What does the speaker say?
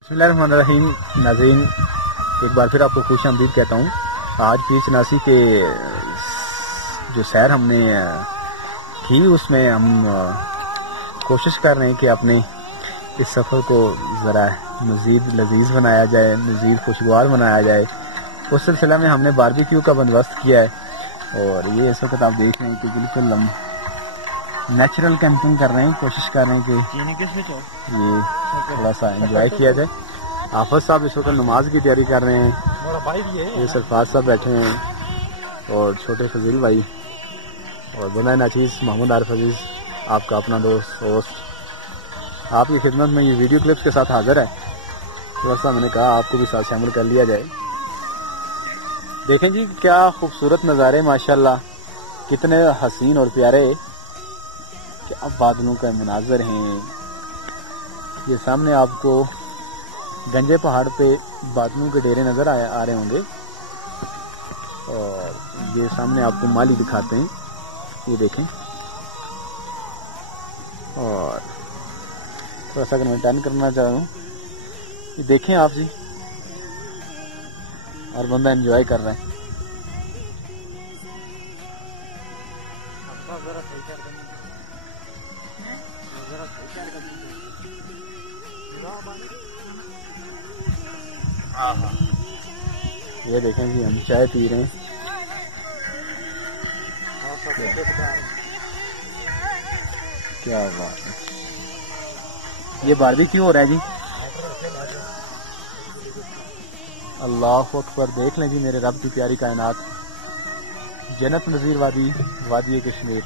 बिस्मिल्लाहिर्रहमानिर्रहीम। नाज़रीन, एक बार फिर आपको खुश आमदीद कहता हूँ। आज पीर चनासी के जो सैर हमने की उसमें हम कोशिश कर रहे हैं कि अपने इस सफ़र को ज़रा मज़ीद लजीज बनाया जाए, मज़ीद खुशगवार बनाया जाए। उस सिलसिला में हमने बारबेक्यू का बंदोबस्त किया है और ये इस वक्त आप देख रहे हैं कि बिल्कुल हम नेचुरल कैंपिंग कर रहे हैं। कोशिश कर रहे हैं कि ये थोड़ा सा एंजॉय किया जाए। आफत साहब इस वक्त नमाज की तैयारी कर रहे हैं। ये सरफराज साहब बैठे हैं और छोटे फजील भाई और बना नाचीज मोहम्मद आरिफ अजीज, आपका अपना दोस्त होस्ट आपकी खिदमत में ये वीडियो क्लिप्स के साथ हाजिर है। थोड़ा सा मैंने कहा आपको भी साथ शामिल कर लिया जाए। देखें जी क्या खूबसूरत नज़ारे, माशाल्लाह कितने हसीन और प्यारे, क्या बादलों का मनाजर हैं। ये सामने आपको गंजे पहाड़ पे बादलों के डेरे नजर आ रहे होंगे और ये सामने आपको माली दिखाते हैं, ये देखें। और थोड़ा सा अगर मैं टर्न करना चाहूँ, ये देखें आप जी, और बंदा एंजॉय कर रहा है। ये देखें जी, हम चाय पी रहे हैं। क्या बात है, ये बारबेक्यू हो रहा है जी। अल्लाह अकबर। देख लें जी मेरे रब की प्यारी कायनात, जन्नत नज़ीर वादी, वादी कश्मीर।